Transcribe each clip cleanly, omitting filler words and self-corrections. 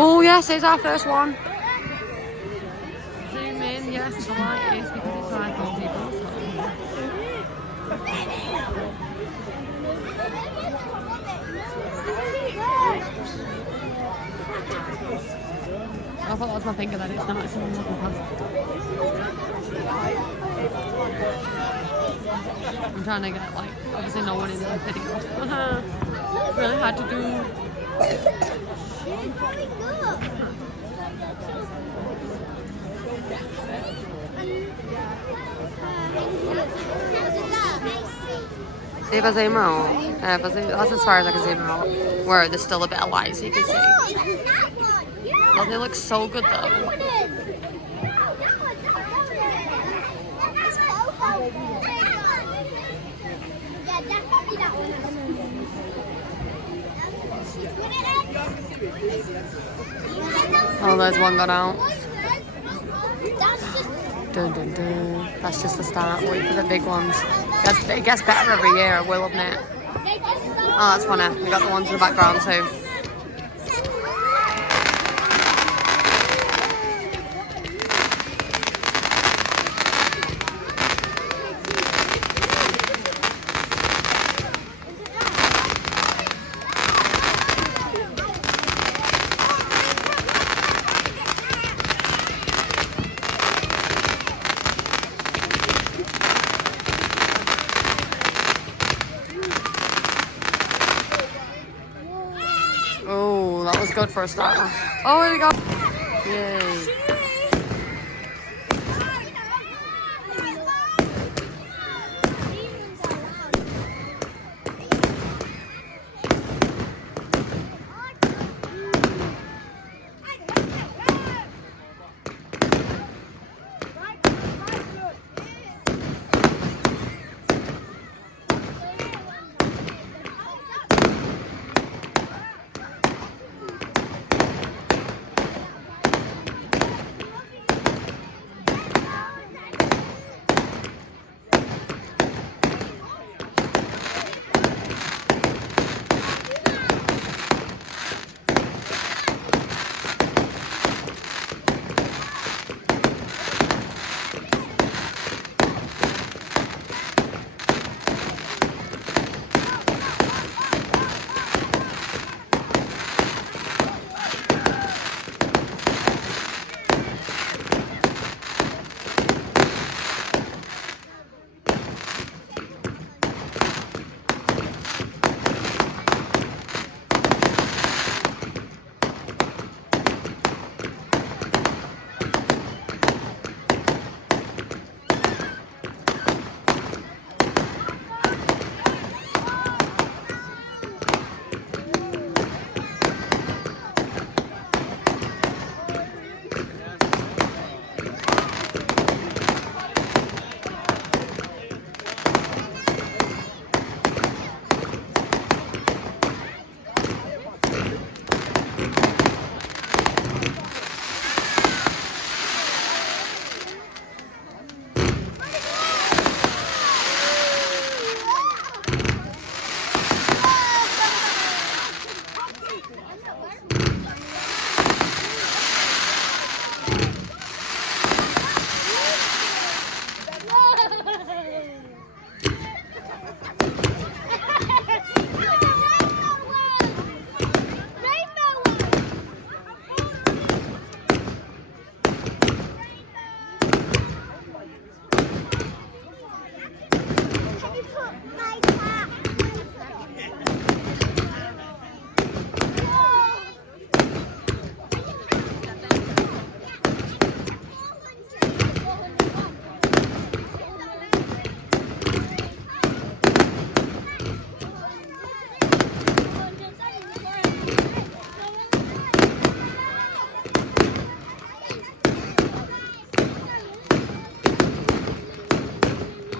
Oh yes, it's our first one. Zoom in, yes, the light is because it's iPhone people. I thought that was my finger then, it's not, it's someone walking past. I'm trying to get like, obviously no one in the video. Really hard to do. See if I zoom out. If I zoom, that's as far as I can zoom out. Where there's still a bit of light so you can see. Well, they look so good though. Oh, there's one gone out. Dun, dun, dun. That's just the start. Wait for the big ones. It gets better every year, I will admit. Oh, that's funny. We got the ones in the background too. Oh, that was good for a start. Oh, here we go. Yay.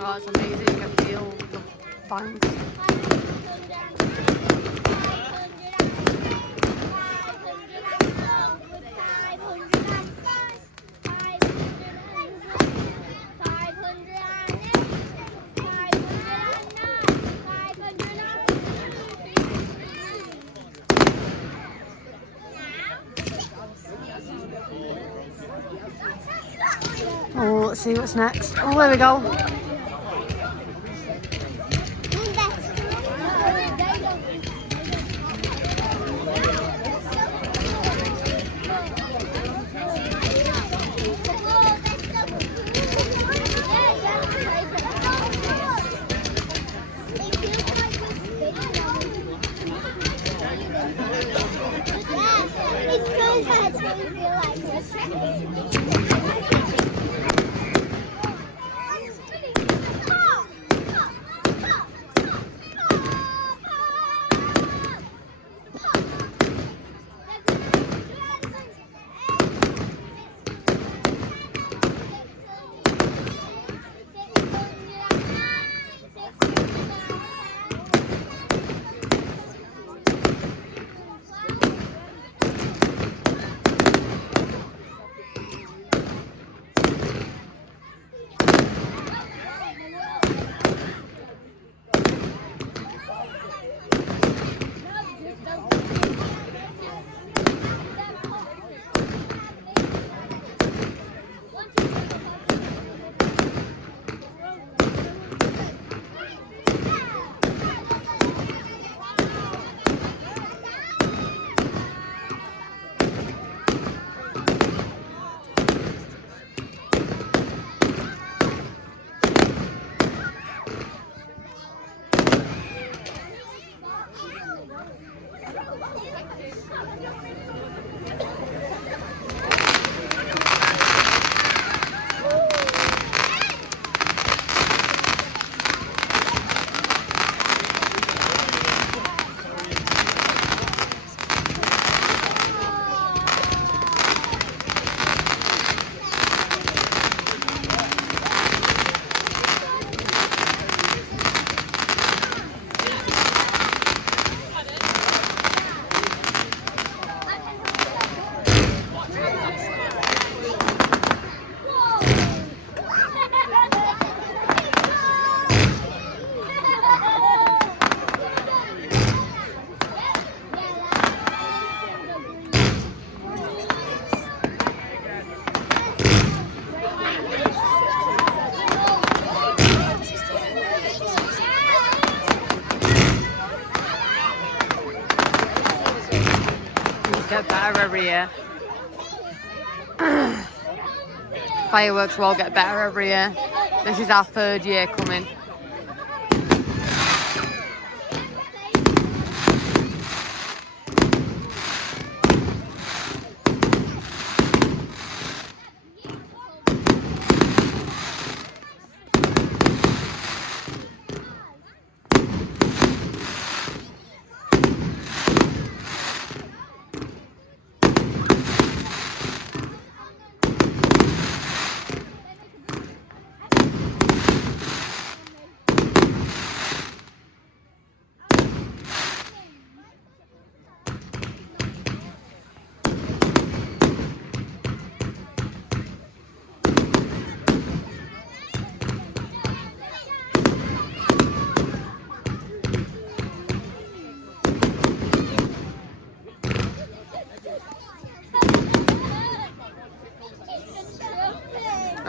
Oh, it's amazing. You can feel the banks. Oh, let's see what's next. Oh, there we go. Get better every year. Fireworks will get better every year. This is our 3rd year coming.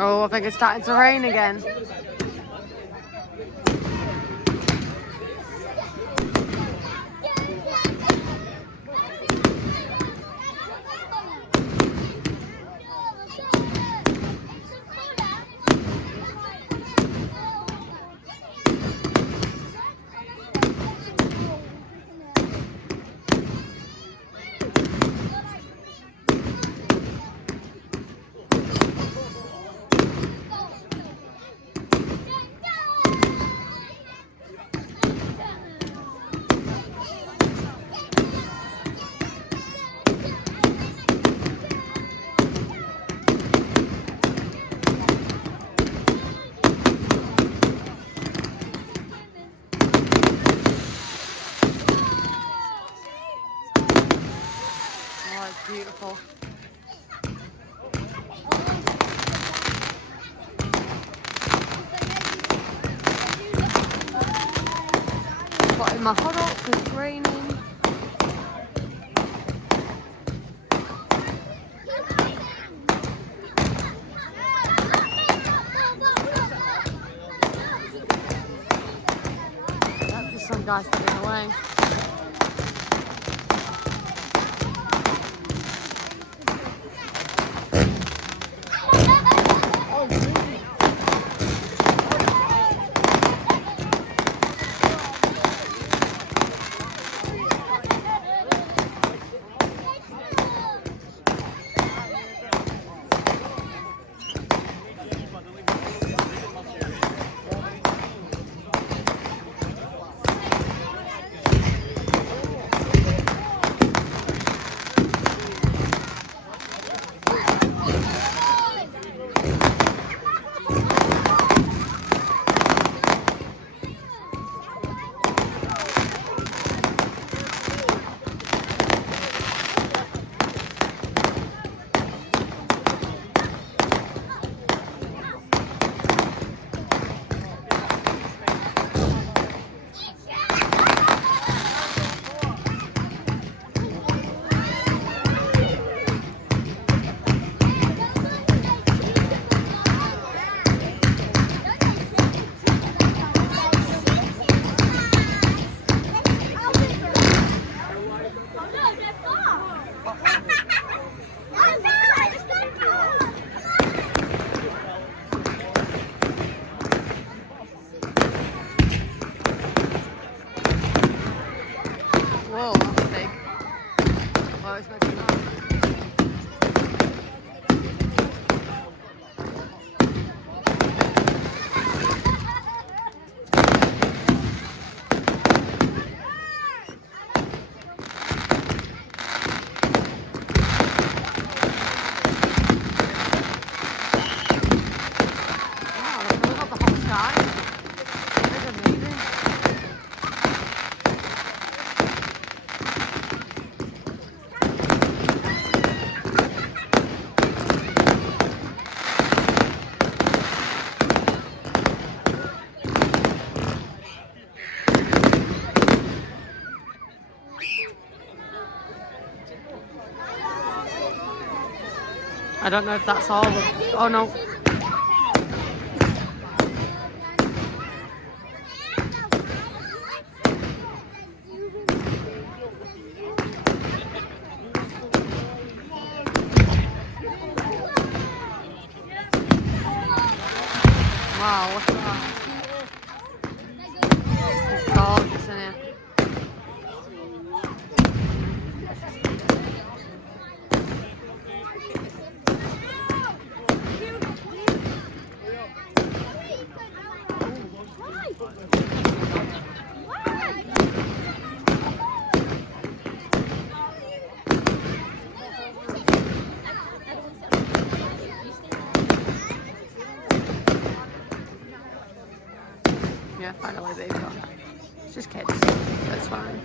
Oh, I think it's starting to rain again. Beautiful. Putting my hood up because it's raining. guys stepping away. Whoa, that was big. I was expecting that. Wow, look at the whole sky. That's amazing. I don't know if that's all of... Oh no. Wow, look at that. It's gorgeous, isn't it? Yeah, finally they've gone. It's just kids, so it's fine.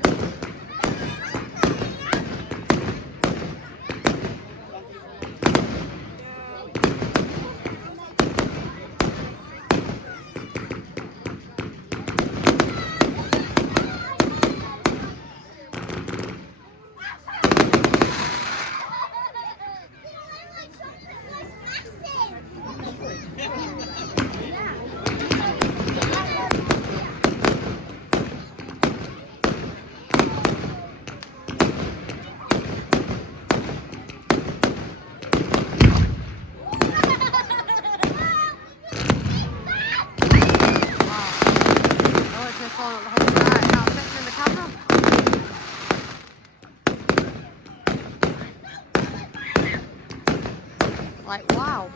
Like, wow.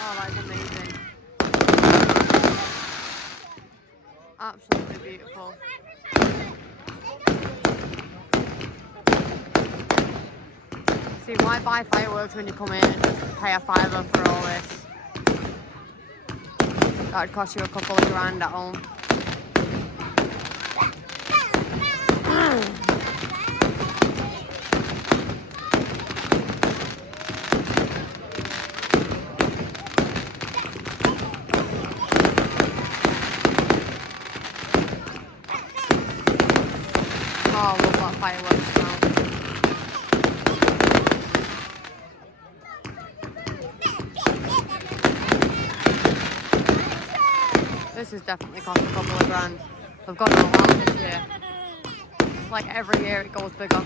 Oh, that's amazing. Absolutely beautiful. See, why buy fireworks when you come in and just pay a fiver for all this? That would cost you a couple of grand at home. Oh, I love that fireworks now. This has definitely cost a couple of grand. They've gone all out this year. Like every year it goes bigger.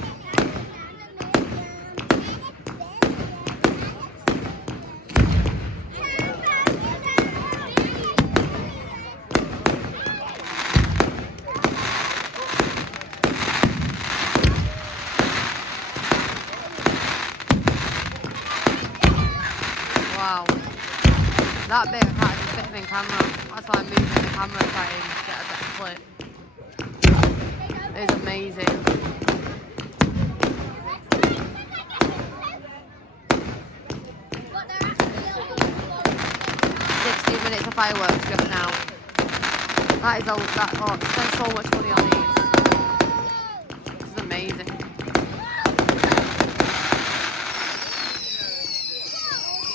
Wow. That bit I can't even fit in camera. That's why I'm moving the camera to try and get a better clip. It's amazing. 60 minutes of fireworks just now. That is spend so much money on these. This is amazing.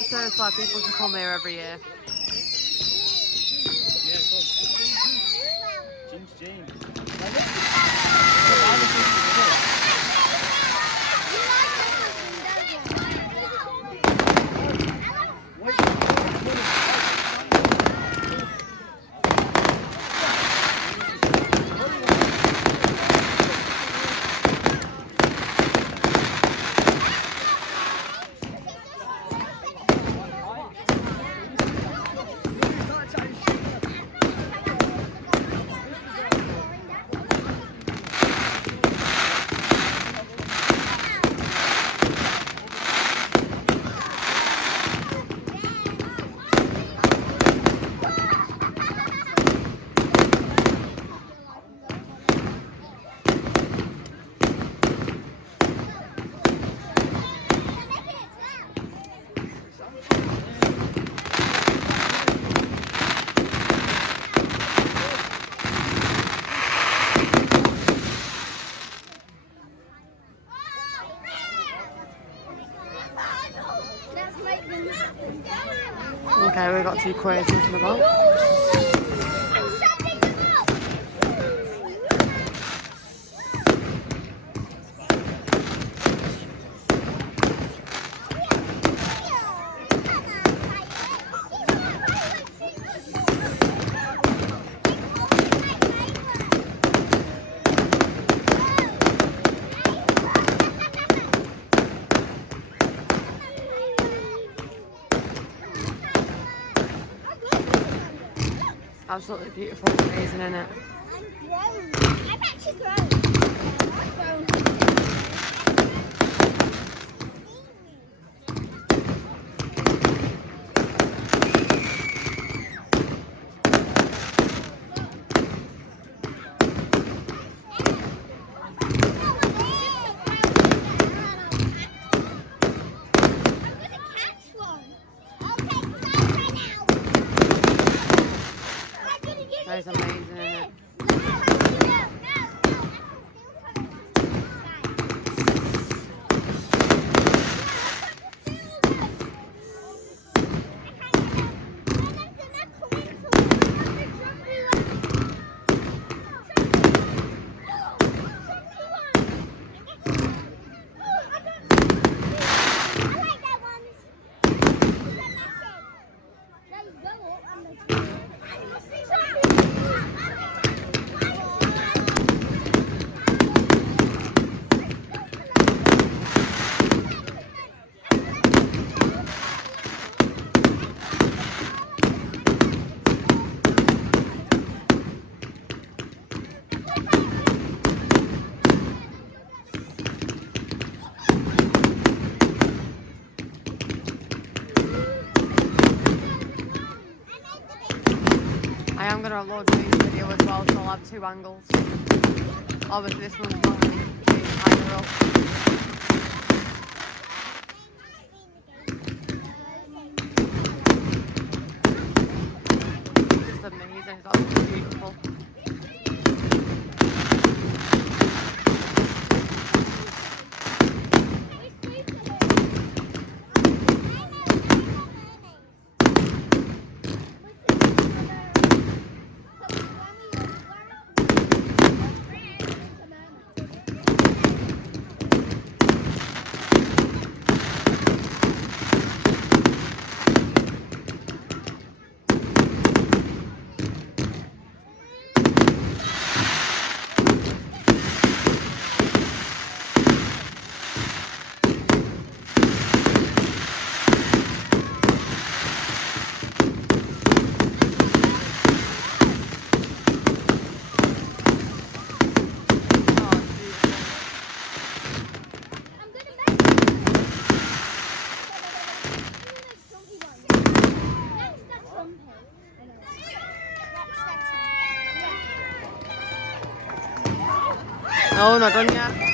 Seriously, people should come here every year. Okay, we got 2 quays nothing about. Absolutely beautiful, amazing, isn't it? I've actually grown. I've grown. That is amazing, isn't it? I am going to upload this video as well, so I'll have 2 angles. Obviously this one's not really higher up. It's amazing, it's absolutely beautiful. No, not done yet.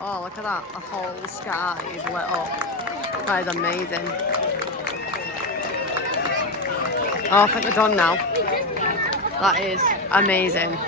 Oh, look at that. The whole sky is lit up. That is amazing. Oh, I think we're done now. That is amazing.